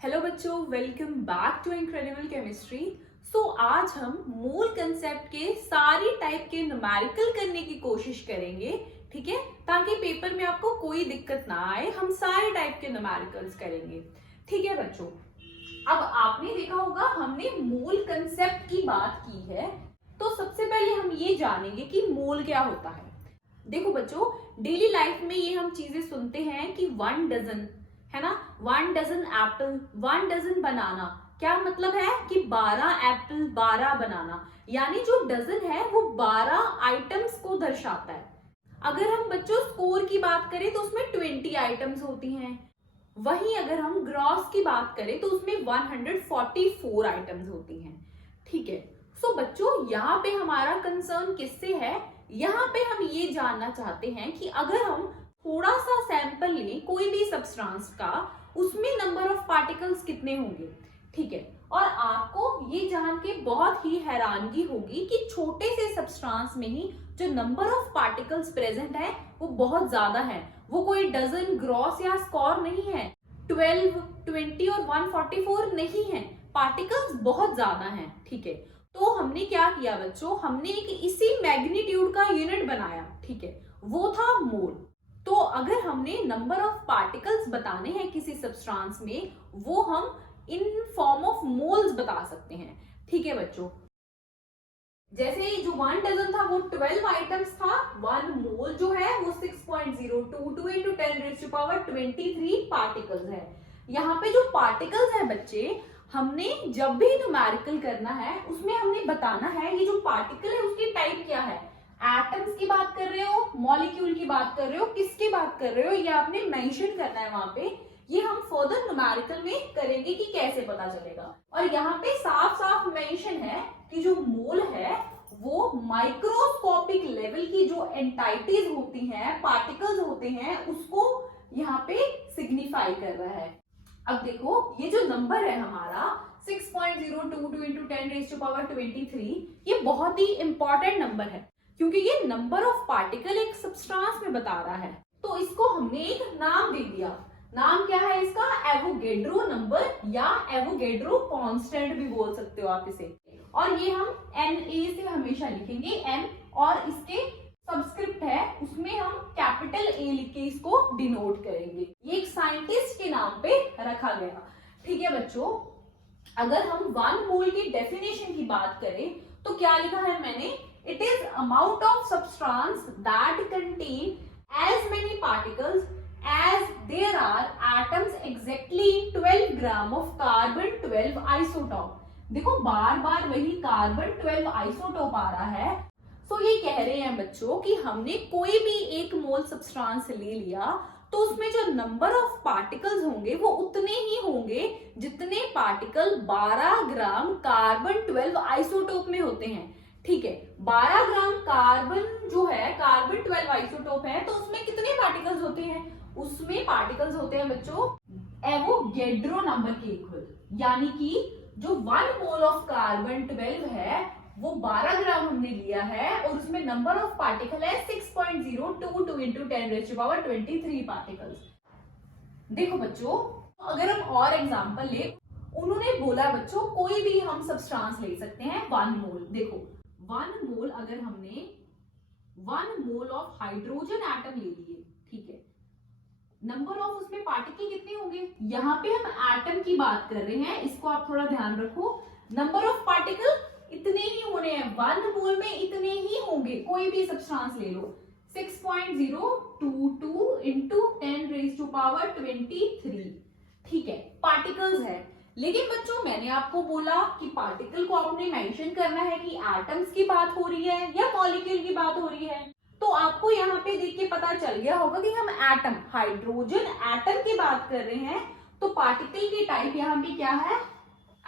Hello बच्चों, welcome back to incredible chemistry. आज हम मोल कंसेप्ट के सारी टाइप के न्यूमेरिकल करने की कोशिश करेंगे, ठीक है, ताकि पेपर में आपको कोई दिक्कत ना आए। हम सारे टाइप के न्यूमेरिकल्स करेंगे, ठीक है बच्चों। अब आपने देखा होगा हमने मोल कंसेप्ट की बात की है, तो सबसे पहले हम ये जानेंगे कि मोल क्या होता है। देखो बच्चों, डेली लाइफ में ये हम चीजें सुनते हैं कि 1 डजन, है ना, 1 डजन एप्पल, 1 डजन बनाना। क्या मतलब है कि 12 एप्पल 12 बनाना, यानी जो डजन है वो 12 आइटम्स को दर्शाता है। अगर हम बच्चों स्कोर की बात करें तो उसमें 20 आइटम्स होती हैं। वहीं अगर हम ग्रॉस की बात करें तो उसमें 144 आइटम्स होती हैं, ठीक है। बच्चों, यहाँ पे हमारा कंसर्न किससे है? यहाँ पे हम ये जानना चाहते हैं कि अगर हम थोड़ा सा सैंपल लें कोई भी सब्सटेंस का, उसमें नंबर ऑफ पार्टिकल्स कितने होंगे, ठीक है। और आपको ये जान के बहुत ही हैरानगी होगी कि छोटे से सब्सटेंस में ही जो नंबर ऑफ पार्टिकल्स प्रेजेंट है वो बहुत ज्यादा है। वो कोई डजन, ग्रॉस या स्कोर नहीं है, 12, 20 और 144 नहीं है, पार्टिकल्स बहुत ज्यादा हैं, ठीक है। तो हमने क्या किया बच्चों, हमने एक इसी मैग्नीट्यूड का यूनिट बनाया, ठीक है, वो था मोल। तो अगर हमने नंबर ऑफ पार्टिकल्स बताने हैं किसी सब्सटेंस में, वो हम इन फॉर्म ऑफ मोल्स बता सकते हैं, ठीक है बच्चों। जैसे जो 1 डजन था वो 12 आइटम्स था, 1 मोल जो है वो 6.022 into 10⁻23 पार्टिकल्स है। यहाँ पे जो पार्टिकल्स है बच्चे, हमने जब भी न्यूमेरिकल करना है उसमें हमने बताना है ये जो पार्टिकल है उसकी टाइप क्या है। एटम्स की बात कर रहे हो, मॉलिक्यूल की बात कर रहे हो, किसकी बात कर रहे हो, ये आपने मेंशन करना है वहां पे। ये हम फर्दर न्यूमेरिकल में करेंगे कि कैसे पता चलेगा। और यहाँ पे साफ साफ मेंशन है कि जो मोल है वो माइक्रोस्कोपिक लेवल की जो एंटाइटीज होती हैं, पार्टिकल्स होते हैं, उसको यहाँ पे सिग्निफाई कर रहा है। अब देखो, ये जो नंबर है हमारा 6.022 into 10⁻23, ये बहुत ही इंपॉर्टेंट नंबर है क्योंकि ये नंबर ऑफ पार्टिकल एक सब्सटेंस में बता रहा है। तो इसको हमने एक नाम दे दिया। नाम क्या है इसका? एवोगेड्रो नंबर या एवोगेड्रो कांस्टेंट भी बोल सकते हो आप इसे। और ये हम Na से हमेशा लिखेंगे, n, और इसके सबस्क्रिप्ट है उसमें हम कैपिटल A लिख के इसको डिनोट करेंगे। ये एक साइंटिस्ट के नाम पे रखा गया, ठीक है बच्चों। अगर हम 1 मोल की डेफिनेशन की बात करें तो क्या लिखा है मैंने? It is amount of substance that contain as many particles as there are atoms exactly 12 gram of carbon 12 isotope. देखो बार बार वही कार्बन 12 आइसोटोप आ रहा है। ये कह रहे हैं बच्चों कि हमने कोई भी एक मोल सब्सटेंस ले लिया तो उसमें जो नंबर ऑफ पार्टिकल्स होंगे वो उतने ही होंगे जितने पार्टिकल 12 ग्राम कार्बन 12 आइसोटोप में होते हैं, ठीक है। 12 ग्राम कार्बन जो है, कार्बन 12 आइसोटोप है, तो उसमें कितने पार्टिकल्स होते हैं? उसमें पार्टिकल्स होते हैं बच्चों एवोगेड्रो नंबर के इक्वल, यानी कि जो 1 मोल ऑफ कार्बन 12 है वो 12 ग्राम हमने लिया है और उसमें नंबर ऑफ पार्टिकल है 6.022 into 10⁻23 पार्टिकल्स। देखो बच्चों, अगर हम और एग्जांपल ले, उन्होंने बोला बच्चों कोई भी हम सब्सटेंस ले सकते हैं 1 मोल। देखो 1 मोल, अगर हमने 1 मोल ऑफ हाइड्रोजन एटम ले लिए, ठीक है, नंबर ऑफ उसमें पार्टिकल कितने होंगे? यहाँ पे हम एटम की बात कर रहे हैं, इसको आप थोड़ा ध्यान रखो। नंबर ऑफ पार्टिकल इतने ही होने हैं, 1 मोल में इतने ही होंगे, कोई भी सब्सटेंस ले लो। 6.022 into 10⁻23, ठीक है, पार्टिकल्स है। लेकिन बच्चों मैंने आपको बोला कि पार्टिकल को आपने मेंशन करना है कि एटम्स की बात हो रही है या मॉलिक्यूल की बात हो रही है। तो आपको यहाँ पे देख के पता चल गया होगा कि हम एटम, हाइड्रोजन एटम की बात कर रहे हैं, तो पार्टिकल की टाइप यहाँ पे क्या है?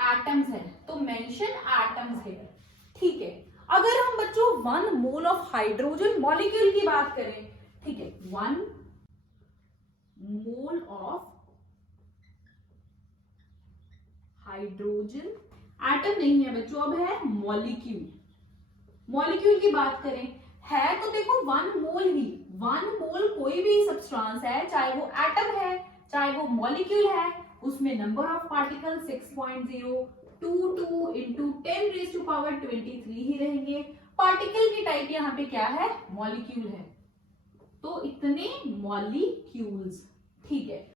एटम्स है, तो मेंशन एटम्स है, ठीक है। अगर हम बच्चों 1 मोल ऑफ हाइड्रोजन मॉलिक्यूल की बात करें, ठीक है, 1 मोल ऑफ हाइड्रोजन एटम नहीं है बच्चों, अब है मॉलिक्यूल। मॉलिक्यूल की बात करें है तो देखो 1 मोल ही, 1 मोल कोई भी सब्सटेंस है, चाहे वो एटम है चाहे वो मॉलिक्यूल है, उसमें नंबर ऑफ पार्टिकल 6.022 इंटू 10⁻23 ही रहेंगे। पार्टिकल की टाइप यहाँ पे क्या है, मॉलिक्यूल है, तो इतने मॉलिक्यूल्स। ठीक है,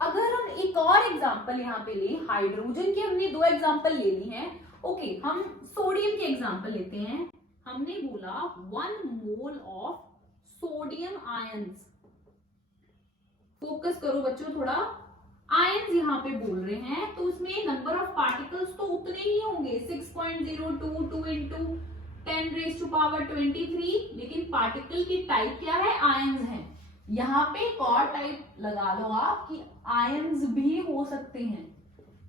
अगर हम एक और एग्जांपल यहाँ पे ले, हाइड्रोजन के हमने 2 एग्जांपल ले ली हैं। ओके, हम सोडियम के एग्जांपल लेते हैं। हमने बोला 1 mole of sodium ions. Focus करो बच्चों थोड़ा, आयंस यहाँ पे बोल रहे हैं, तो उसमें नंबर ऑफ पार्टिकल्स तो उतने ही होंगे 6.022 इंटू 10⁻23, लेकिन पार्टिकल की टाइप क्या है, आयंस है। यहाँ पे एक और टाइप लगा लो आप कि आयंस भी हो सकते हैं।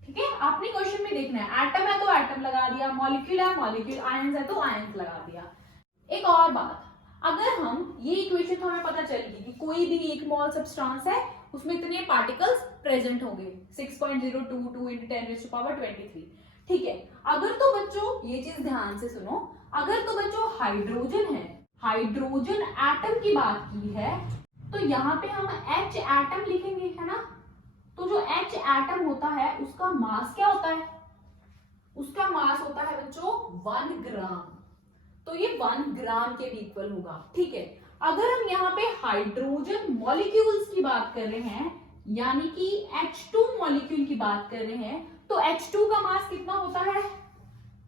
ठीक है, आपने क्वेश्चन में देखना है, एटम है तो एटम लगा दिया, मॉलिक्यूल है मॉलिक्यूल, आयंस है तो आयंस लगा दिया। एक और बात, अगर हम ये इक्वेशन तो हमें पता चलेगी कि कोई भी 1 मोल सब्सटेंस है उसमें इतने पार्टिकल्स प्रेजेंट होंगे 6.022 इंटू 10⁻23। ठीक है, अगर तो बच्चों ये चीज ध्यान से सुनो, अगर तो बच्चों हाइड्रोजन है, हाइड्रोजन एटम की बात की है, तो यहाँ पे हम H एटम लिखेंगे, है ना। तो जो H एटम होता है उसका मास क्या होता है, उसका मास होता है बच्चों 1 ग्राम, तो ये 1 ग्राम के भी इक्वल होगा। ठीक है, अगर हम यहाँ पे हाइड्रोजन मॉलिक्यूल्स की बात कर रहे हैं, यानी कि H2 मॉलिक्यूल की बात कर रहे हैं, तो H2 का मास कितना होता है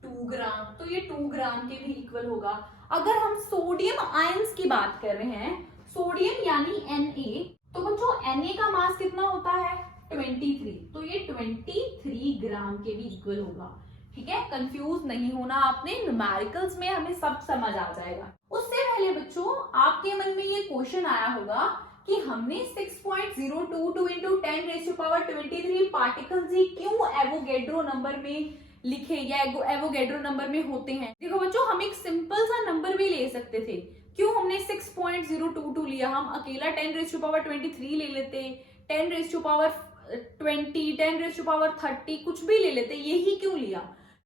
2 ग्राम, तो ये 2 ग्राम के भी इक्वल होगा। अगर हम सोडियम आयंस की बात कर रहे हैं, सोडियम यानी Na, तो बच्चों Na का मास कितना होता है 23, तो ये 23 ग्राम के भी इक्वल होगा। ठीक है, कंफ्यूज नहीं होना आपने, न्यूमेरिकल्स में हमें सब समझ आ जाएगा। उससे पहले बच्चों आपके मन में ये क्वेश्चन आया होगा कि हमने 6.022 इंटू 10⁻23 पार्टिकल्स ही क्यों एवोगैड्रो नंबर में लिखे या एवोगैड्रो नंबर में होते हैं। देखो बच्चों, हम एक सिंपल सा नंबर भी ले सकते थे, क्यों हमने 6.022 लिया, हम अकेला 10⁻23 ले लेते, 10⁻20, 10⁻30 कुछ भी ले लेते, यही क्यों लिया,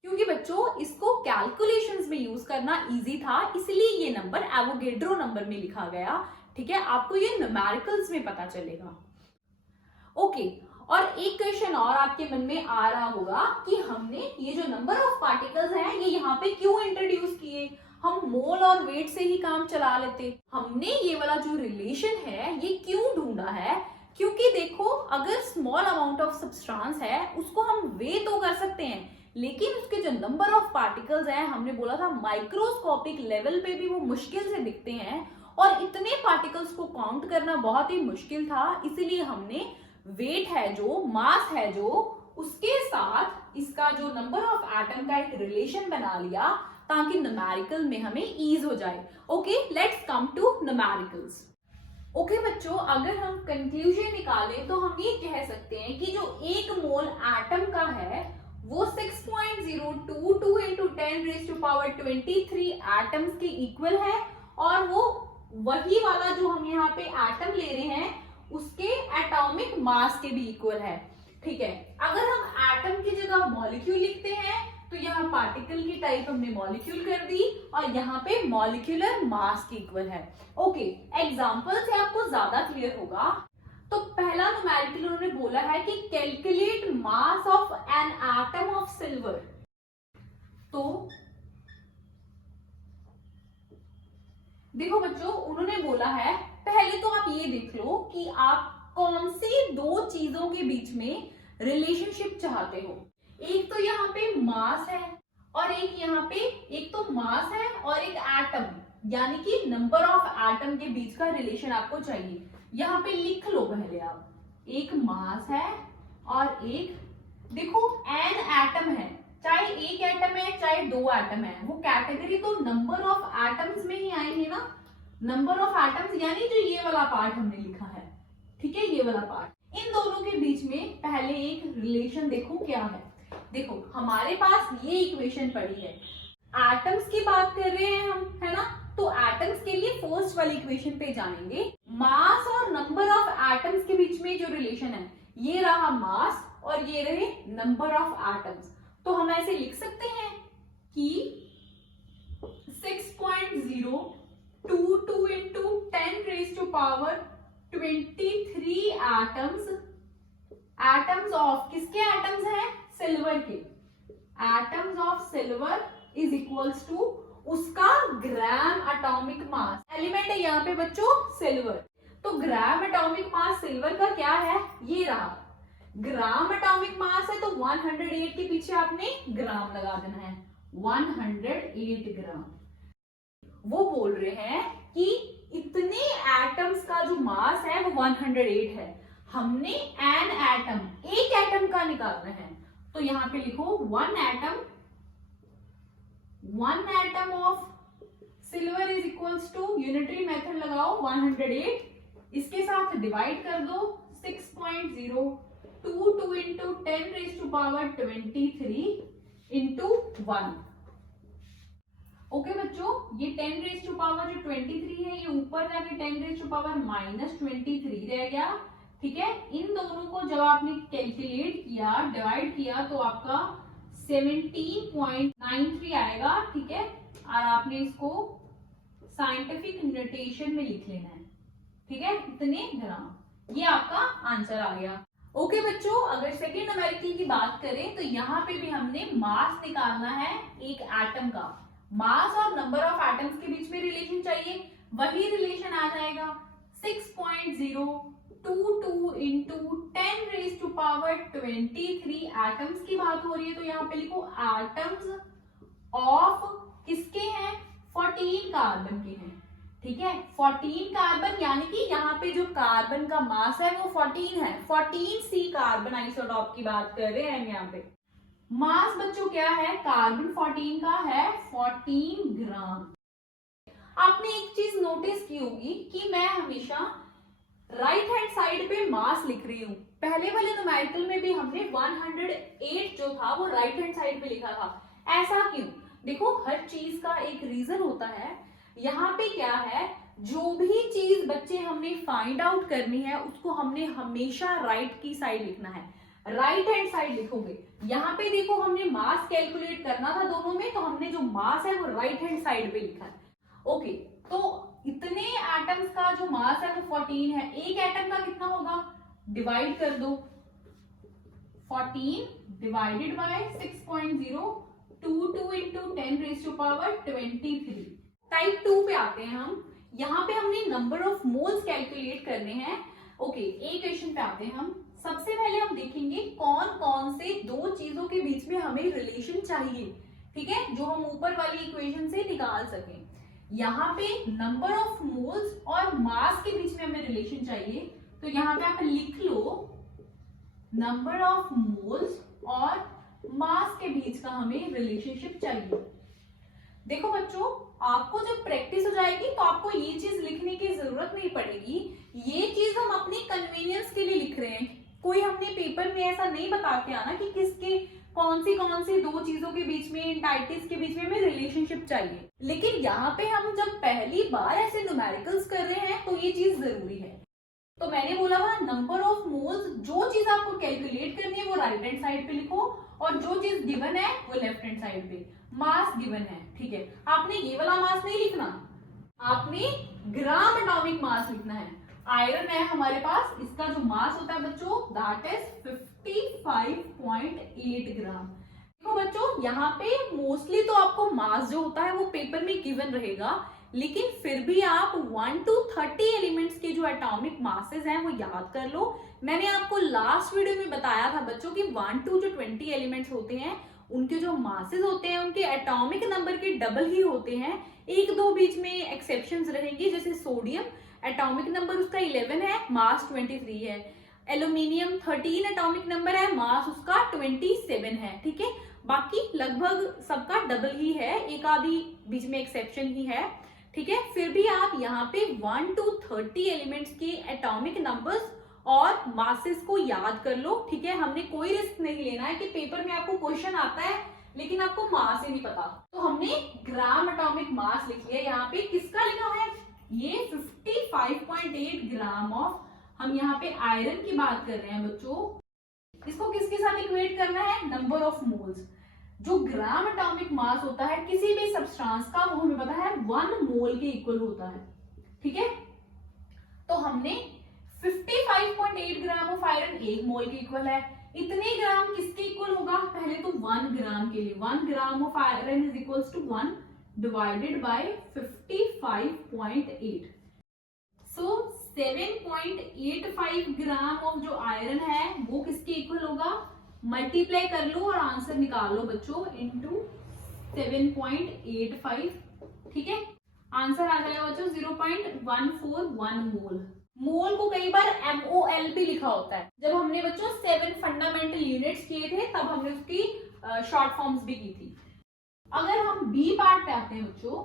क्योंकि बच्चों इसको कैलकुलेशंस में यूज करना इजी था, इसलिए ये नंबर एवोगैड्रो नंबर में लिखा गया। ठीक है, आपको ये न्यूमेरिकल्स में पता चलेगा। ओके, और एक क्वेश्चन और आपके मन में आ रहा होगा कि हमने ये जो नंबर ऑफ पार्टिकल्स हैं ये यहाँ पे क्यों इंट्रोड्यूस किए, हम मोल और वेट से ही काम चला लेते। हमने ये वाला जो रिलेशन है ये क्यों ढूंढा है, क्योंकि देखो अगर स्मॉल अमाउंट ऑफ सब्सटेंस है उसको हम वे तो कर सकते हैं, लेकिन उसके जो नंबर ऑफ पार्टिकल्स हैं, हमने बोला था माइक्रोस्कोपिक लेवल पे भी वो मुश्किल से दिखते हैं, और इतने पार्टिकल्स को काउंट करना बहुत ही मुश्किल था, इसीलिए हमने वेट है जो, मास है जो, उसके साथ इसका जो नंबर ऑफ एटम का एक रिलेशन बना लिया ताकि न्यूमेरिकल में हमें ईज हो जाए। Okay, let's come to numericals. Okay बच्चों, अगर हम कंक्लूजन निकालें तो हम ये कह सकते हैं कि जो 1 मोल एटम का है वो 6.022 इंटू 10⁻23 एटम्स के इक्वल है, और वो वही वाला जो हम यहाँ पे एटम ले रहे हैं उसके एटॉमिक मास के भी इक्वल है। ठीक है, अगर हम एटम की जगह मॉलिक्यूल लिखते हैं तो यहाँ पार्टिकल की टाइप हमने मॉलिक्यूल कर दी, और यहाँ पे मॉलिक्यूलर मास की इक्वल है। ओके, एग्जांपल से आपको ज्यादा क्लियर होगा। तो पहला न्यूमेरिकल उन्होंने बोला है कि calculate mass of an atom of silver. तो देखो बच्चों, उन्होंने बोला है, पहले तो आप ये देख लो कि आप कौन सी 2 चीजों के बीच में रिलेशनशिप चाहते हो। एक तो यहाँ पे मास है, और एक यहाँ पे, एक तो मास है और एक एटम, यानी कि नंबर ऑफ एटम के बीच का रिलेशन आपको चाहिए। यहाँ पे लिख लो पहले आप, एक मास है और एक, देखो एन एटम है, चाहे एक एटम है चाहे 2 एटम है, वो कैटेगरी तो नंबर ऑफ एटम्स में ही आएंगे ना, नंबर ऑफ एटम्स यानी जो ये वाला पार्ट हमने लिखा है। ठीक है, ये वाला पार्ट, इन दोनों के बीच में पहले एक रिलेशन देखो क्या है। देखो हमारे पास ये इक्वेशन पड़ी है, एटम्स की बात कर रहे हैं हम, है ना, तो एटम्स के लिए फर्स्ट वाली इक्वेशन पे जाएंगे। मास और नंबर ऑफ एटम्स के बीच में जो रिलेशन है, ये रहा मास और ये रहे नंबर ऑफ एटम्स, तो हम ऐसे लिख सकते हैं कि 6.022 इंटू 10⁻23 एटम्स एटम्स ऑफ, किसके एटम्स हैं? सिल्वर के। Atoms of silver is equals to उसका ग्राम एटॉमिक मास। एलिमेंट है यहाँ पे बच्चों सिल्वर, तो ग्राम एटॉमिक मास सिल्वर का क्या है? ये रहा। ग्राम एटॉमिक मास है तो 108 के पीछे आपने ग्राम लगा देना है, 108 ग्राम। वो बोल रहे हैं कि इतने एटम्स का जो मास है वो 108 है, हमने एन एटम, एक एटम का निकालना है, तो यहां पे लिखो one atom of silver is equals to, unitary method लगाओ 108, इसके साथ डिवाइड कर दो 6.0, 2 into 10 raise to power 23 into 1। Okay बच्चों, ये 10 रेज़ टू पावर जो 23 है ये ऊपर जाके 10 रेज़ टू पावर -23 रह गया। ठीक है, इन दोनों को जब आपने कैलकुलेट किया, डिवाइड किया, तो आपका 17.93 आएगा। ठीक है, और आपने इसको साइंटिफिक नोटेशन में लिख लेना है। ठीक है, इतने ग्राम, ये आपका आंसर आ गया। ओके बच्चों, अगर सेकेंड न्यूमेरिकल की बात करें तो यहाँ पे भी हमने मास निकालना है एक एटम का। मास और नंबर ऑफ एटम्स के बीच में रिलेशन चाहिए, वही रिलेशन आ जाएगा 6.022 into 10 raise to power 23। Atoms की बात हो रही है तो यहाँ पे लिखो एटम्स ऑफ, किसके हैं? 14 कार्बन के हैं। ठीक है, 14 कार्बन, यानी कि यहाँ पे जो कार्बन का मास है वो 14 है, 14C कार्बन आइसोटॉप की बात कर रहे हैं हम यहाँ पे। मास बच्चों क्या है? कार्बन 14 का है 14 ग्राम। आपने एक चीज नोटिस की होगी कि मैं हमेशा राइट हैंड साइड पे मास लिख रही हूँ। पहले वाले न्यूमेरिकल में भी हमने 108 जो था वो राइट हैंड साइड पे लिखा था। ऐसा क्यों? देखो, हर चीज का एक रीजन होता है। यहाँ पे क्या है, जो भी चीज बच्चे हमने फाइंड आउट करनी है उसको हमने हमेशा राइट की साइड लिखना है, राइट हैंड साइड लिखोगे। यहाँ पे देखो, हमने मास कैलकुलेट करना था दोनों में, तो हमने जो मास है वो राइट हैंड साइड पे लिखा है। ओके, तो इतने एटम्स का जो मास है वो 14 है। एक एटम का कितना होगा? डिवाइड कर दो, 14 divided by 6.022 into 10 raise to power 23। Type 2 पे आते हैं हम। यहाँ पे हमने नंबर ऑफ मोल्स कैलकुलेट करने हैं। ओके, एक क्वेश्चन पे आते हैं हम। सबसे पहले हम देखेंगे कौन कौन से दो चीजों के बीच में हमें रिलेशन चाहिए। ठीक है, जो हम ऊपर वाली इक्वेशन से निकाल सकें। यहाँ पे नंबर ऑफ मोल्स और मास के बीच में हमें रिलेशन चाहिए, तो यहाँ पे आप लिख लो नंबर ऑफ मोल्स और मास के बीच का हमें रिलेशनशिप चाहिए। देखो बच्चों, आपको जब प्रैक्टिस हो जाएगी तो आपको ये चीज लिखने की जरूरत नहीं पड़ेगी। ये चीज हम अपनी कन्वीनियंस के लिए लिख रहे हैं। कोई हमने पेपर में ऐसा नहीं बता के आना कि किसके कौन सी दो चीजों के बीच में, एंटाइटीज के बीच में हमें रिलेशनशिप चाहिए। लेकिन यहाँ पे हम जब पहली बार ऐसे न्यूमेरिकल्स कर रहे हैं तो ये चीज जरूरी है। तो मैंने बोला था नंबर ऑफ मोल्स, जो चीज आपको कैलकुलेट करनी है वो राइट हैंड साइड पे लिखो, और जो चीज गिवन है वो लेफ्ट हैंड साइड पे। मास गिवन है, ठीक है, आपने ये वाला मास नहीं लिखना, आपने ग्राम एटॉमिक मास लिखना है। आयरन है हमारे पास, इसका जो मास होता है बच्चों दैट इज 55.8 ग्राम। देखो बच्चों, यहाँ पे मोस्टली तो आपको मास जो होता है वो पेपर में गिवन रहेगा, लेकिन फिर भी आप 1 to 30 एलिमेंट्स के जो एटॉमिक मासेस हैं वो याद कर लो। मैंने आपको लास्ट वीडियो में बताया था बच्चों कि 1 to जो 20 एलिमेंट्स होते हैं उनके जो मासेस होते हैं उनके एटॉमिक नंबर के डबल ही होते हैं। एक दो बीच में एक्सेप्शंस रहेंगी, जैसे सोडियम एटॉमिक नंबर उसका 11 है, मास 23 है। एल्यूमिनियम 13 एटॉमिक नंबर है, मास उसका 27 है। ठीक है, बाकी लगभग सबका डबल ही है, एक आधी बीच में एक्सेप्शन ही है। ठीक है, फिर भी आप यहाँ पे 1 to 30 एलिमेंट्स के एटॉमिक नंबर्स और मासेस को याद कर लो। ठीक है, हमने कोई रिस्क नहीं लेना है कि पेपर में आपको क्वेश्चन आता है लेकिन आपको मास ही नहीं पता। तो हमने ग्राम एटॉमिक मास लिख लिया। यहाँ पे किसका लिखा है? ये 55.8 ग्राम ऑफ, हम यहाँ पे आयरन की बात कर रहे हैं बच्चों। इसको किसके साथ इक्वेट करना है? Number of moles. जो ग्राम एटॉमिक मास होता है किसी भी सब्सटेंस का वो हमें पता है 1 मोल के इक्वल होता है। ठीक है, तो हमने 55.8 ग्राम ऑफ आयरन 1 मोल के इक्वल है। इतने ग्राम किसके इक्वल होगा? पहले तो 1 ग्राम के लिए 1 gram of iron is equals to 1 divided by 55.8। So 7.85 gram of जो आयरन है वो किसके इक्वल होगा? मल्टीप्लाई कर लो और आंसर निकाल लो बच्चों, इनटू 7.85। ठीक है, आंसर आ जाएगा बच्चों 0.141 मोल। मोल को कई बार MOL भी लिखा होता है। जब हमने बच्चों 7 फंडामेंटल यूनिट्स किए थे तब हमने उसकी शॉर्ट फॉर्म्स भी की थी। अगर हम बी पार्ट पे आते हैं बच्चों,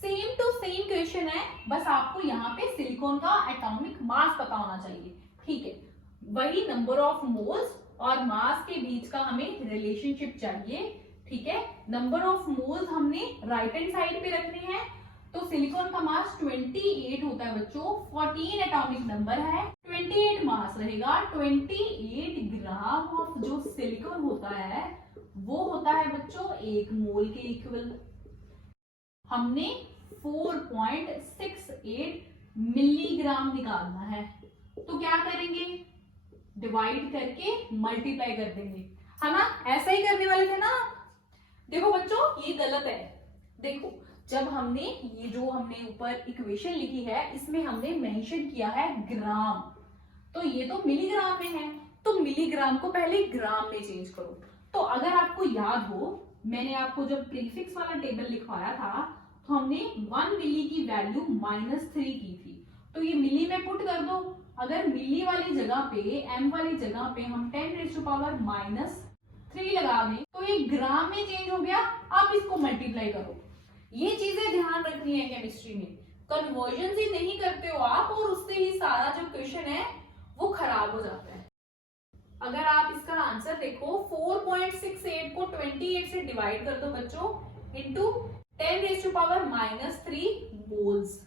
सेम टू सेम क्वेश्चन है, बस आपको यहाँ पे सिलिकॉन का एटॉमिक मास पता होना चाहिए। ठीक है, वही नंबर ऑफ मोल्स और मास के बीच का हमें रिलेशनशिप चाहिए। ठीक है, नंबर ऑफ मोल्स हमने राइट हैंड साइड पे रखने हैं। तो सिलिकॉन का मास 28 होता है बच्चों, 14 एटॉमिक नंबर है, 28 मास रहेगा। 28 ग्राम ऑफ जो सिलिकॉन होता है वो होता है बच्चों 1 मोल के इक्वल। हमने 4.68 मिलीग्राम निकालना है, तो क्या करेंगे? डिवाइड करके मल्टीप्लाई कर देंगे, है ना? ऐसा ही करने वाले थे ना। देखो बच्चों ये गलत है। देखो जब हमने ये जो हमने ऊपर इक्वेशन लिखी है इसमें हमने मेंशन किया है ग्राम, तो ये तो मिलीग्राम में है, तो मिलीग्राम को पहले ग्राम में चेंज करो। तो अगर आपको याद हो, मैंने आपको जब प्रीफिक्स वाला टेबल लिखवाया था तो हमने 1 मिली की वैल्यू -3 की थी, तो ये मिली में पुट कर दो। अगर मिली वाली जगह पे, m वाली जगह पे हम 10⁻³ लगा दें तो ये ग्राम में चेंज हो गया। अब इसको मल्टीप्लाई करो। ये चीजें ध्यान रखनी है केमिस्ट्री में। कन्वर्जन ही नहीं करते हो आप और उससे ही सारा जो क्वेश्चन है वो खराब हो जाता है। अगर आप इसका आंसर देखो, 4.68 को 28 से डिवाइड कर दो बच्चों, इनटू 10⁻³ मोल्स,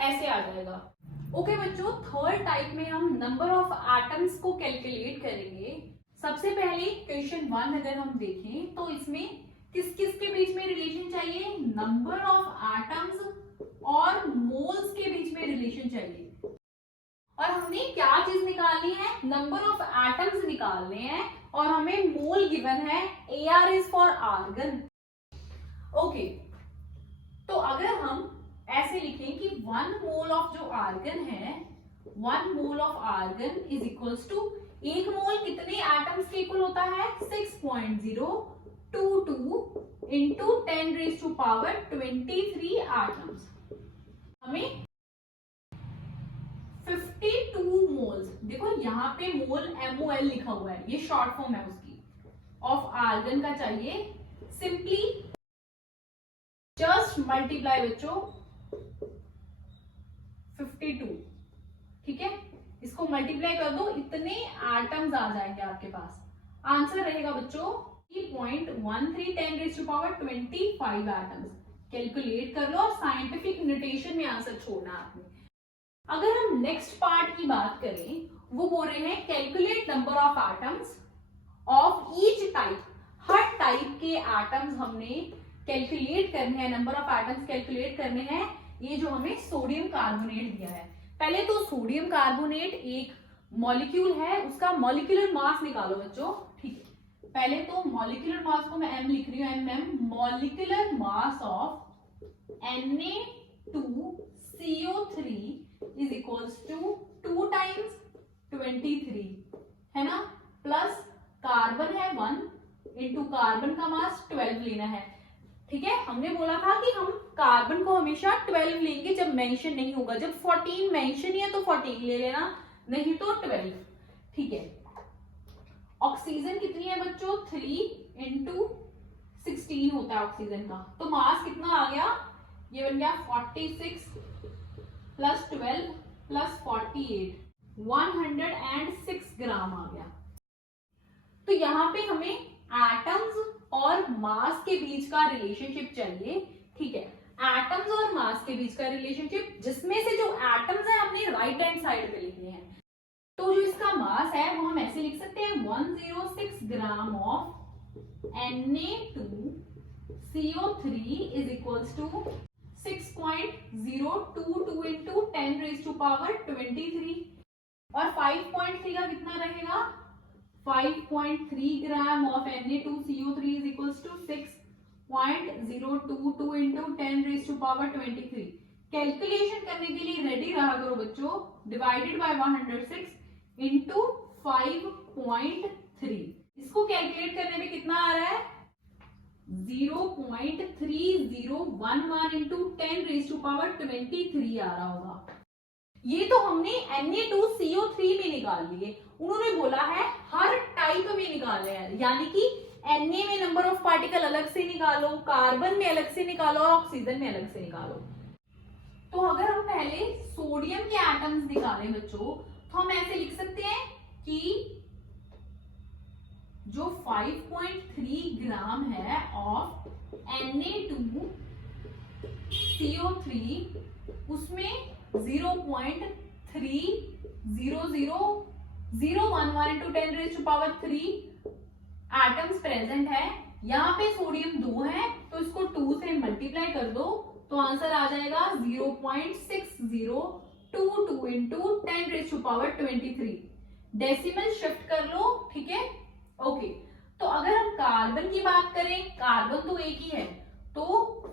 ऐसे आ जाएगा। ओके बच्चों, थर्ड टाइप में हम नंबर ऑफ एटम्स को कैलकुलेट करेंगे। सबसे पहले क्वेश्चन 1 अगर हम देखें तो इसमें किस किस के बीच में रिलेशन चाहिए? नंबर ऑफ एटम्स और मोल्स के बीच में रिलेशन चाहिए। और हमने क्या चीज निकालनी है? नंबर ऑफ एटम्स निकालने हैं और हमें मोल गिवन है, AR is for argon. Okay, तो अगर हम ऐसे लिखें कि 1 मोल ऑफ जो आर्गन है, 1 mole of argon is equals to, 1 mole कितने एटम्स के इक्वल होता है? 6.022 इंटू 10⁻23 एटम्स। हमें 52 मोल्स, देखो यहाँ पे मोल MOL लिखा हुआ है, ये शॉर्ट फॉर्म है उसकी, ऑफ आर्गन का चाहिए। सिंपली जस्ट मल्टीप्लाई बच्चों 52, ठीक है, इसको मल्टीप्लाई कर दो, इतने एटम्स आ जाएंगे आपके पास। आंसर रहेगा बच्चों 3.13 10⁻25 एटम्स। कैलकुलेट कर लो और साइंटिफिक नोटेशन में आंसर छोड़ना आपने। अगर हम नेक्स्ट पार्ट की बात करें, वो बोल रहे हैं calculate number of atoms of each type. Her type के एटम्स हमने कैलकुलेट करने हैं, नंबर ऑफ एटम्स कैलकुलेट करने हैं। ये जो हमें सोडियम कार्बोनेट दिया है, पहले तो सोडियम कार्बोनेट एक मॉलिक्यूल है, उसका मॉलिक्यूलर मास निकालो बच्चों। ठीक है, पहले तो मॉलिक्यूलर मास को मैं m लिख रही हूँ, mm, molecular mass of Na2CO3 is equals to 2 times 23, है ना, प्लस कार्बन है 1 इंटू कार्बन का मास 12 लेना है। ठीक है, हमने बोला था कि हम कार्बन को हमेशा 12 लेंगे जब मेंशन नहीं होगा। जब 14 मेंशन है तो 14 ले लेना, नहीं तो 12। ठीक है, ऑक्सीजन कितनी है बच्चों? 3 इंटू 16 होता है ऑक्सीजन का, तो मास कितना आ गया? ये बन गया 46 प्लस 12 प्लस 48, 106 ग्राम आ गया। तो यहाँ पे हमें एटम्स और मास के बीच का रिलेशनशिप चाहिए। ठीक है, एटम्स और मास के बीच का रिलेशनशिप, जिसमें से जो एटम्स है हमने राइट हैंड साइड पे लिखने हैं। तो जो इसका मास है वो हम ऐसे लिख सकते हैं, 106 gram of Na2CO3 is equals to 6.022 into 10⁻23। और 5.3 का कितना रहेगा 5.3 gram of Na2CO3 is equals to 6.022 into 10⁻23। Calculation करने के लिए रेडी रहा करो बच्चों, डिवाइडेड बाय 106 इंटू 5.3। इसको कैलकुलेट करने में कितना आ रहा है 0.3011 इंटू 10⁻23 आ रहा होगा। ये तो हमने Na2CO3 में निकाल लिए, उन्होंने बोला है हर टाइप में निकालने हैं, यानी कि Na में नंबर ऑफ पार्टिकल अलग से निकालो, कार्बन में अलग से निकालो और ऑक्सीजन में अलग से निकालो। तो अगर हम पहले सोडियम के एटम्स निकालें बच्चों, तो हम ऐसे लिख सकते हैं कि जो 5.3 ग्राम है ऑफ Na2CO3 उसमें 0.300011 इंटू 10⁻³ एटम्स प्रेजेंट है। यहाँ पे सोडियम 2 है तो इसको 2 से मल्टीप्लाई कर दो तो आंसर आ जाएगा 0.6022 इंटू 10⁻23। डेसिमल शिफ्ट कर लो, ठीक है, ओके। तो अगर हम कार्बन की बात करें, कार्बन तो एक ही है, तो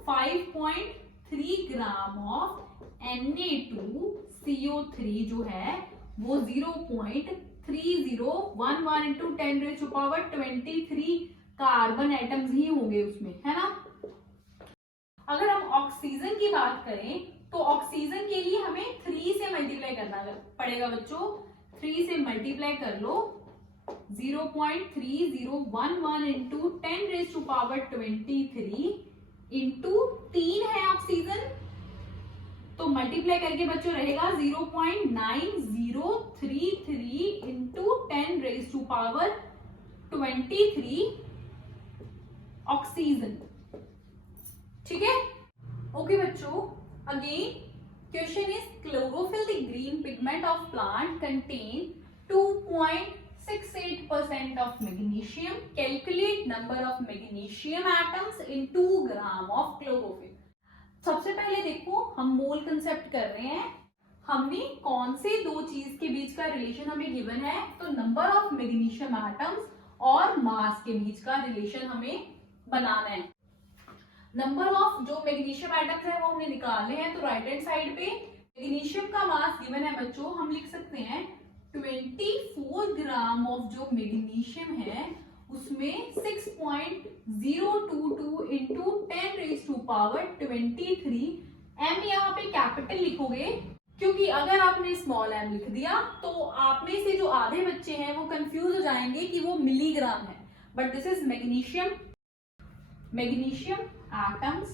5.3 ग्राम ऑफ Na2CO3 जो है वो 0.3011 इंटू 10⁻23 कार्बन एटम्स ही होंगे उसमें, है ना। अगर हम ऑक्सीजन की बात करें तो ऑक्सीजन के लिए हमें 3 से मल्टीप्लाई करना पड़ेगा बच्चों। 3 से मल्टीप्लाई कर लो 0.3011 इंटू 10⁻23 इंटू 3 है ऑक्सीजन, तो मल्टीप्लाई करके बच्चों रहेगा 0.9033 इंटू 10⁻23 ऑक्सीजन, ठीक है, ओके बच्चों। Again question is chlorophyll the green pigment of plant contain 2.68% of magnesium. Calculate number of magnesium atoms in 2 gram of chlorophyll. सबसे पहले देखो हम मोल कंसेप्ट कर रहे हैं, हमने कौन से दो चीज के बीच का रिलेशन हमें गिवन है, तो नंबर ऑफ मैग्नीशियम एटम्स और मास के बीच का रिलेशन हमें बनाना है। नंबर ऑफ जो मैग्नीशियम एटम्स है वो हमने निकाले हैं, तो राइट हैंड साइड पे मैग्नीशियम का मास गिवन है बच्चों, हम लिख सकते हैं 24 ग्राम ऑफ जो मैग्नीशियम है उसमें 6.022 इंटू 10⁻23 एम यहाँ पे कैपिटल लिखोगे, क्योंकि अगर आपने स्मॉल एम लिख दिया तो आप में से जो आधे बच्चे हैं वो कंफ्यूज हो जाएंगे कि वो मिलीग्राम है, but this is magnesium atoms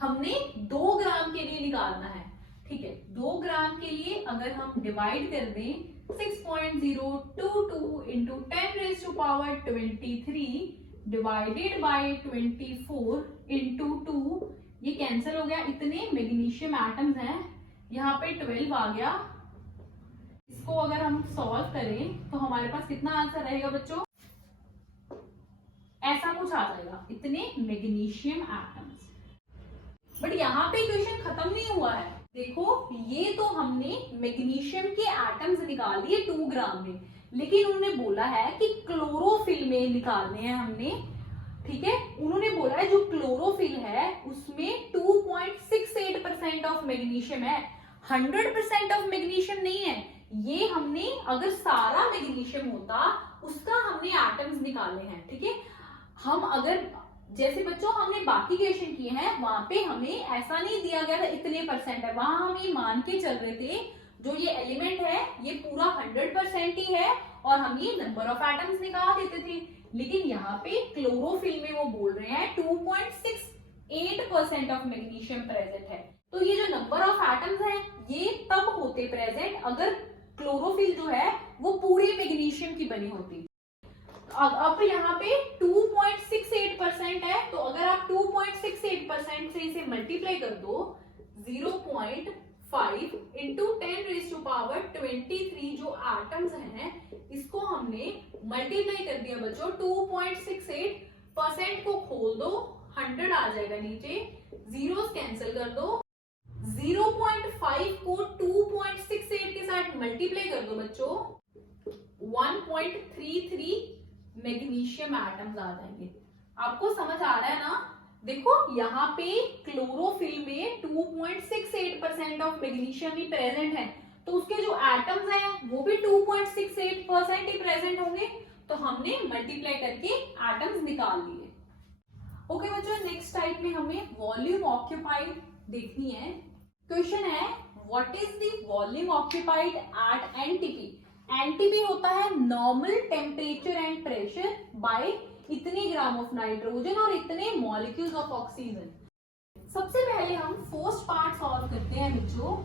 हमने 2 ग्राम के लिए निकालना है, ठीक है। 2 ग्राम के लिए अगर हम डिवाइड कर दें 6.022 इंटू 10⁻23 डिवाइडेड बाय 24 इंटू 2, ये कैंसिल हो गया, इतने मैग्नीशियम एटम्स हैं, यहाँ पे 12 आ गया। इसको अगर हम सॉल्व करें तो हमारे पास कितना आंसर रहेगा बच्चों, ऐसा कुछ आ जाएगा, इतने मैग्नीशियम एटम्स। बट यहाँ पे क्वेश्चन खत्म नहीं हुआ है, देखो ये तो हमने मैग्नीशियम के एटम्स निकाल दिए 2 ग्राम में, लेकिन उन्होंने बोला है कि क्लोरोफिल में निकालने हैं हमने, ठीक है। उन्होंने बोला है जो क्लोरोफिल है उसमें 2.68% ऑफ मैग्नीशियम है, 100% ऑफ मैग्नीशियम नहीं है। ये हमने अगर सारा मैग्नीशियम होता उसका हमने एटम्स निकाले हैं, ठीक है। हम अगर जैसे बच्चों हमने बाकी क्वेश्चन किए हैं वहां पे हमें ऐसा नहीं दिया गया था इतने परसेंट है, वहां हम ये मान के चल रहे थे जो ये एलिमेंट है ये पूरा 100% ही है और हम ये नंबर ऑफ एटम्स निकाल देते थे। लेकिन यहाँ पे क्लोरोफिल में वो बोल रहे हैं 2.68% ऑफ मैग्नीशियम प्रेजेंट है, तो ये जो नंबर ऑफ एटम्स है ये तब होते प्रेजेंट अगर क्लोरोफिल जो है वो पूरी मैग्नीशियम की बनी होती। अब यहाँ पे 2.68% है, तो अगर आप 2.68% से इसे मल्टीप्लाई कर दो 0.5 इंटू 10⁻23 जो एटम्स हैं इसको हमने मल्टीप्लाई कर दिया बच्चों 2.68% को खोल दो 100 आ जाएगा, नीचे जीरोस कैंसिल कर दो, 0.5 को 2.68 के मल्टीप्लाई कर दो बच्चों, 1.33 मैग्नीशियम एटम्स आ जाएंगे। आपको समझ आ रहा है ना? देखो यहाँ पे क्लोरोफिल में 2.68% ऑफ मैग्नीशियम ही प्रेजेंट है, तो उसके जो एटम्स हैं वो भी 2.68% ही प्रेजेंट होंगे। तो हमने मल्टीप्लाई करके एटम्स निकाल लिए। ओके बच्चों, नेक्स्ट टाइप में हमें वॉल्यूम ऑक्यूपाइड देखनी है। क्वेश्चन है, what is the volume occupied at NTP? NTP होता है normal temperature and pressure by इतने ग्राम ऑफ नाइट्रोजन और इतने मॉलिक्यूल्स ऑफ ऑक्सीजन। सबसे पहले हम फर्स्ट पार्ट सॉल्व करते हैं बच्चों।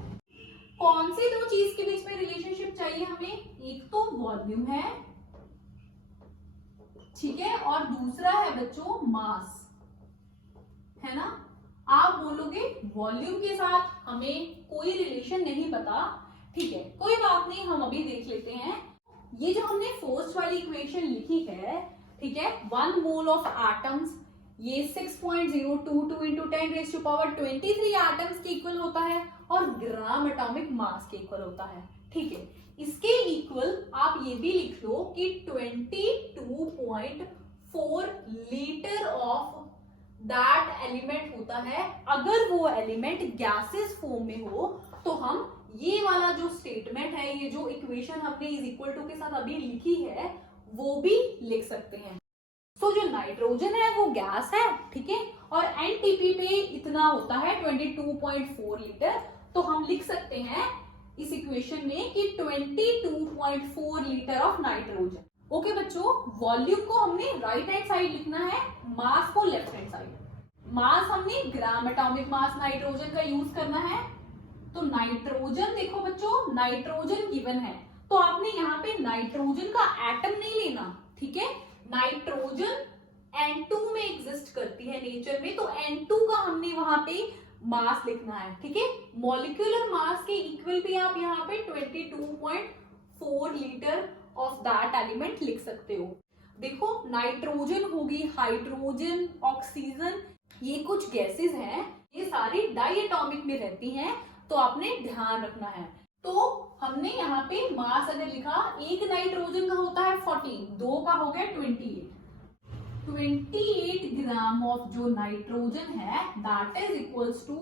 कौन सी दो चीज के बीच में रिलेशनशिप चाहिए हमें? एक तो वॉल्यूम है, ठीक है, और दूसरा है बच्चों मास, है ना? आप बोलोगे वॉल्यूम के साथ हमें कोई रिलेशन नहीं पता, ठीक है, कोई बात नहीं, हम अभी देख लेते हैं। ये जो हमने फर्स्ट वाली इक्वेशन लिखी है, ठीक है, 1 मोल ऑफ एटम्स, ये 6.022 इंटू 10⁻23 एटम्स के इक्वल होता है और ग्राम एटॉमिक मास के इक्वल होता है, ठीक है। इसके इक्वल आप ये भी लिख लो कि 22.4 लीटर ऑफ दैट एलिमेंट होता है। अगर वो एलिमेंट गैसेस फॉर्म में हो तो हम ये वाला जो स्टेटमेंट है, ये जो इक्वेशन हमने इज इक्वल टू के साथ अभी लिखी है, वो भी लिख सकते हैं। तो जो नाइट्रोजन है वो गैस है, ठीक है, और एनटीपी पे इतना होता है 22.4 लीटर, तो हम लिख सकते हैं इस इक्वेशन में कि 22.4 लीटर ऑफ नाइट्रोजन। ओके बच्चों, वॉल्यूम को हमने राइट हैंड साइड लिखना है, मास को लेफ्ट हैंड साइड। मास हमने ग्राम एटॉमिक मास नाइट्रोजन का यूज करना है। तो नाइट्रोजन देखो बच्चों, नाइट्रोजन गिवन है, तो आपने यहाँ पे नाइट्रोजन का एटम नहीं लेना, ठीक है। नाइट्रोजन N2 में एग्जिस्ट करती है नेचर में, तो N2 का हमने वहां पे मास लिखना है, ठीक है। मॉलिक्यूलर मास के इक्वल भी आप यहाँ पे 22.4 लीटर ऑफ दैट एलिमेंट लिख सकते हो। देखो नाइट्रोजन होगी, हाइड्रोजन, ऑक्सीजन, ये कुछ गैसेस हैं, ये सारी डाइएटॉमिक में रहती हैं, तो आपने ध्यान रखना है। तो हमने यहाँ पे मास अगर लिखा, एक नाइट्रोजन का होता है 14, दो का हो गया 28 ग्राम ऑफ जो नाइट्रोजन है that is equals to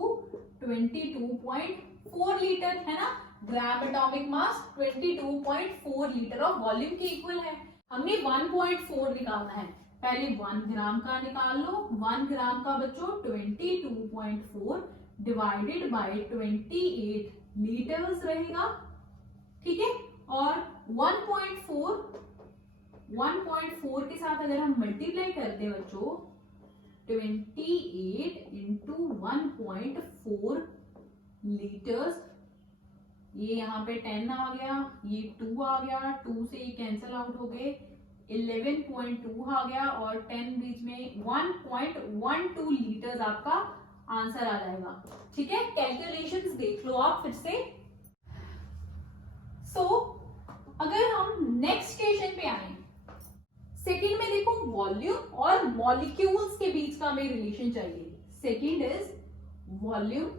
22.4 litre, है ना। Gram atomic mass 22.4 litre of volume के इक्वल है। हमने 1.4 निकालना है, पहले 1 ग्राम का निकाल लो। 1 ग्राम का बच्चों 22.4 डिवाइडेड बाय 28 लीटर्स रहेगा, ठीक है। और 1.4 के साथ अगर हम मल्टीप्लाई करते हैं बच्चों, 28 इंटू 1.4 लीटर्स, ये यहाँ पे 10 आ गया, ये 2 आ गया, 2 से ये कैंसिल आउट हो गए, 11.2 आ गया और 10 बीच में 1.12 लीटर्स आपका आंसर आ जाएगा, ठीक है। कैलकुलेशंस देख लो आप फिर से। अगर हम नेक्स्ट क्वेश्चन पे आए, सेकंड में देखो वॉल्यूम और मॉलिक्यूल्स के बीच का हमें रिलेशन चाहिए। सेकंड इज वॉल्यूम,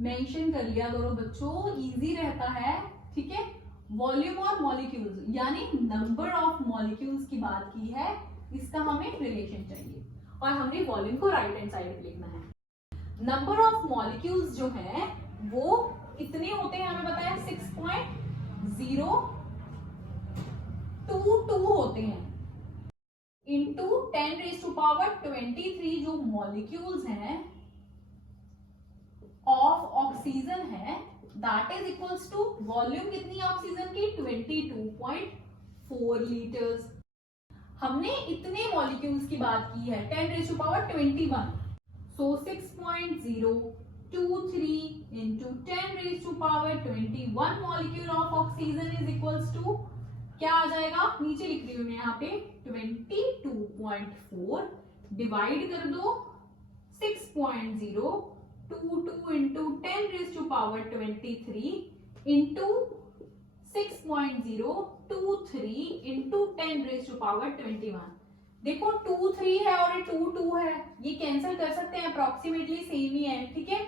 मेंशन कर लिया करो बच्चों, इजी रहता है, ठीक है। वॉल्यूम और मॉलिक्यूल्स यानी नंबर ऑफ मॉलिक्यूल्स की बात की है, इसका हमें रिलेशन चाहिए और हमने वॉल्यूम को राइट हैंड साइड पे लिखना है। नंबर ऑफ मॉलिक्यूल्स जो है वो इतने होते हैं, हमें बताया 6.022 होते हैं इंटू 10⁻23 जो मॉलिक्यूल्स हैं ऑफ ऑक्सीजन है that is equals to volume कितनी है ऑक्सीजन की 22.4 लीटर्स। हमने इतने मॉलिक्यूल्स की बात की है 10⁻21, so 6.023 into 10⁻21 molecule of oxygen is equals to क्या आ जाएगा, नीचे लिख रही हूं मैं यहाँ पे 22.4 डिवाइड कर दो 6.022 into 10⁻23 into 6.023 into 10⁻21। देखो 2 3 है और 2 2 है, ये कैंसिल कर सकते हैं, अप्रोक्सीमेटली सेम ही है, ठीक है।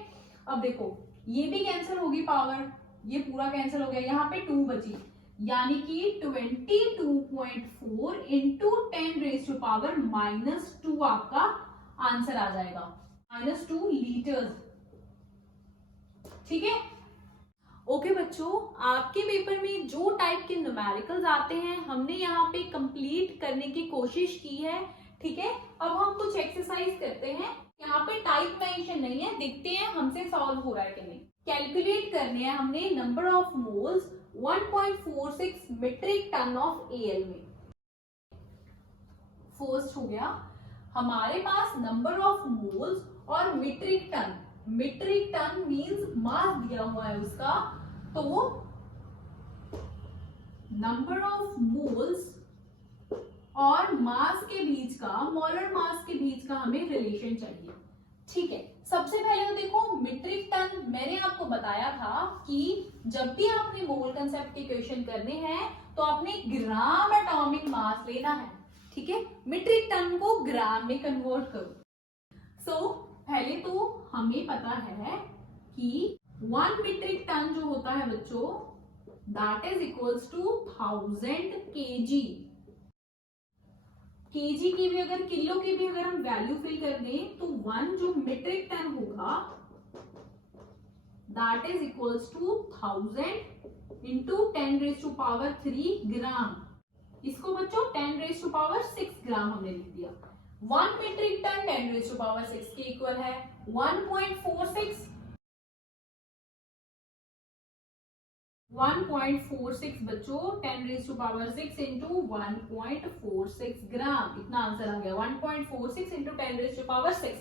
अब देखो ये भी कैंसिल होगी पावर, ये पूरा कैंसिल हो गया, यहाँ पे 2 बची, यानी कि 22.4 इंटू 10⁻⁻2 आपका आंसर आ जाएगा, -2 लीटर्स। ठीक है। ओके बच्चों, आपके पेपर में जो टाइप के न्यूमेरिकल्स आते हैं हमने यहाँ पे कंप्लीट करने की कोशिश की है। ठीक है, अब हम कुछ एक्सरसाइज करते हैं। यहाँ पे टाइप मेंशन नहीं है, देखते हैं हमसे सॉल्व हो रहा है कि नहीं। कैलकुलेट करने हैं हमने number of moles 1.46 metric ton of L में। फर्स्ट हो गया, हमारे पास नंबर ऑफ मोल्स और metric ton, metric ton means mass दिया हुआ है उसका, तो नंबर ऑफ मोल्स और मास के बीच का, मोलर मास के बीच का हमें रिलेशन चाहिए। ठीक है, सबसे पहले तो देखो मीट्रिक टन, मैंने आपको बताया था कि जब भी आपने मोल कंसेप्ट के क्वेश्चन करने हैं तो आपने ग्राम एटॉमिक मास लेना है। ठीक है, मीट्रिक टन को ग्राम में कन्वर्ट करो। पहले तो हमें पता है कि 1 मीट्रिक टन जो होता है बच्चों, that is equals to 1000 kg। KG की भी अगर, किलो की भी अगर हम वैल्यू फिल कर दें तो 1 जो मीट्रिक टन होगा that is equals to 1000 into 10⁻³ gram. इसको बच्चों 10⁻6 ग्राम हमने लिख दिया। 1 मीट्रिक टन 10⁻6 के इक्वल है 1.46 बच्चों 10⁻6 इंटू 1.46 ग्राम, इतना आंसर आ गया 1.46 इंटू 10⁻6।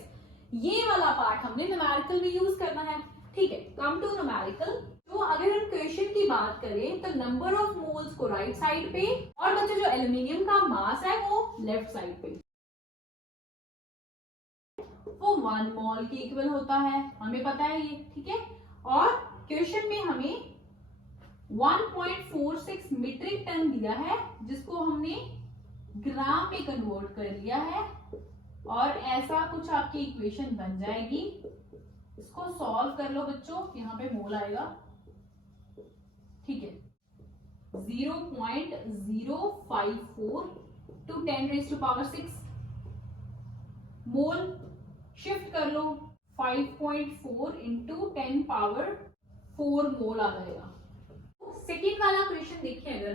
ये वाला पार्ट हमने न्यूमेरिकल में यूज करना है। ठीक है, कम टू न्यूमेरिकल। तो अगर हम क्वेश्चन की बात करें तो नंबर ऑफ मोल्स को राइट साइड पे, और बच्चों जो एल्यूमिनियम का मास है वो लेफ्ट साइड पे, वो 1 मोल के इक्वल होता है, हमें पता है ये। ठीक है, और क्वेश्चन में हमें 1.46 मीट्रिक टन दिया है जिसको हमने ग्राम में कन्वर्ट कर लिया है, और ऐसा कुछ आपकी इक्वेशन बन जाएगी। इसको सॉल्व कर लो बच्चों, यहाँ पे मोल आएगा। ठीक है, 0.054 टू 10⁻6 मोल, शिफ्ट कर लो 5.4 इंटू 10⁻4 मोल आ जाएगा। सेकेंड वाला क्वेश्चन देखिए, अगर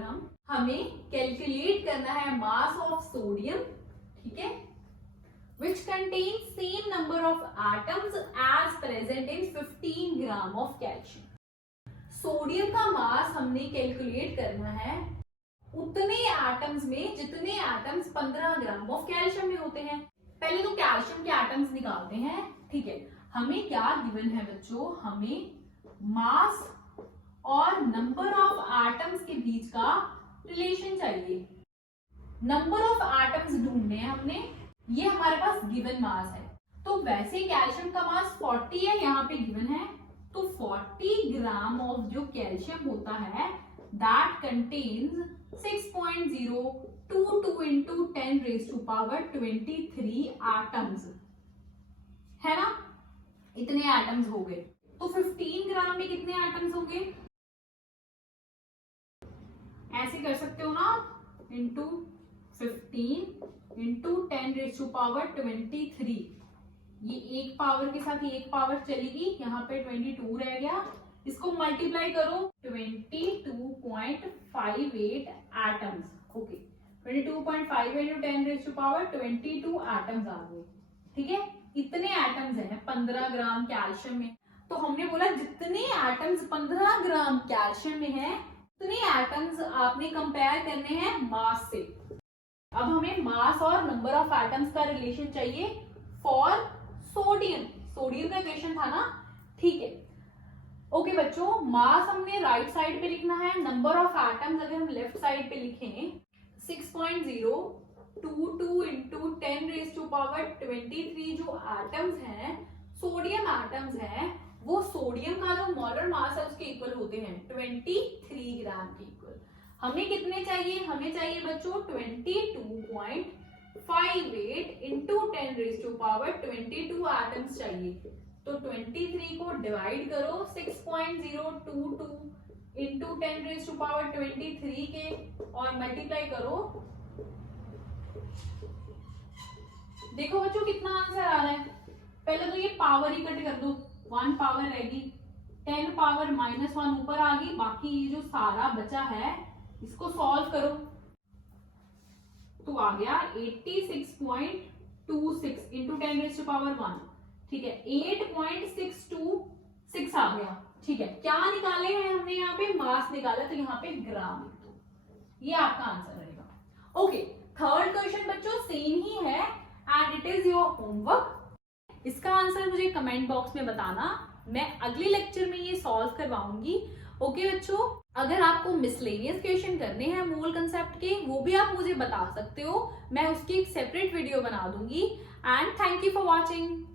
हमें कैलकुलेट करना है मास ऑफ सोडियम, ठीक है, which contains same number of atoms as present in 15 gram of calcium। Sodium का मास हमने कैलकुलेट करना है उतने एटम्स में जितने एटम्स 15 ग्राम ऑफ कैल्शियम में होते हैं। पहले तो कैल्शियम के एटम्स निकालते हैं। ठीक है, हमें क्या गिवन है बच्चों, हमें मास और नंबर ऑफ एटम्स के बीच का रिलेशन चाहिए। नंबर ऑफ एटम्स ढूंढने हैं हमने, ये हमारे पास गिवन मास है। तो वैसे कैल्शियम का मास 40 है, यहाँ पे गिवन है, तो 40 ग्राम ऑफ जो कैल्शियम होता है दैट कंटेन्स 6.022 इंटू 10⁻23 एटम्स, है ना। इतने एटम्स हो गए, तो 15 ग्राम में कितने एटम्स होंगे, ऐसे कर सकते हो ना, इंटू 15 इंटू 10⁻23। ये एक पावर के साथ एक पावर चलेगी, यहाँ पे 22 रह गया, इसको मल्टीप्लाई करो 22.58 एटम्स। ओके, 22.58 इंटू 10⁻22 एटम्स आ गए। ठीक है, इतने एटम्स हैं 15 ग्राम कैल्शियम में। तो हमने बोला जितने एटम्स 15 ग्राम कैल्शियम में हैं उतने एटम्स आपने कंपेयर करने हैं मास से। अब हमें मास और नंबर ऑफ एटम्स का रिलेशन चाहिए फॉर सोडियम। सोडियम का इक्वेशन था ना, ठीक है। ओके बच्चों, मास हमने राइट साइड पे लिखना है, नंबर ऑफ एटम्स अगर हम लेफ्ट साइड पे लिखें 6.022 इंटू 10⁻23 जो एटम्स हैं, सोडियम एटम्स हैं, वो सोडियम का जो मोलर मास है उसके इक्वल होते हैं 23 ग्राम के इक्वल। हमें कितने चाहिए, हमें चाहिए बच्चों 22.58 इंटू 10⁻22 एटम्स चाहिए। तो 23 को डिवाइड करो 6.022 इंटू 10⁻23 के और मल्टीप्लाई करो। देखो बच्चों कितना आंसर आ रहा है। पहले तो ये पावर ही कट कर दो, 1 पावर रहेगी, 10 पावर -1 ऊपर आ गई, बाकी ये जो सारा बचा है इसको सॉल्व करो तो आ गया 86.26 इंटू 10⁻1। ठीक है, 8.626 आ गया। ठीक है, क्या निकाले हैं हमने यहाँ पे, मास निकाला, तो यहाँ पे ग्राम लिख दो, ये आपका आंसर रहेगा। ओके, थर्ड क्वेश्चन बच्चों सेम ही है and it is your homework. इसका आंसर मुझे कमेंट बॉक्स में बताना, मैं अगले लेक्चर में ये सॉल्व करवाऊंगी। ओके बच्चों, अगर आपको मिसलेनियस क्वेश्चन करने हैं मोल कंसेप्ट के, वो भी आप मुझे बता सकते हो, मैं उसकी एक सेपरेट वीडियो बना दूंगी। And thank you for watching.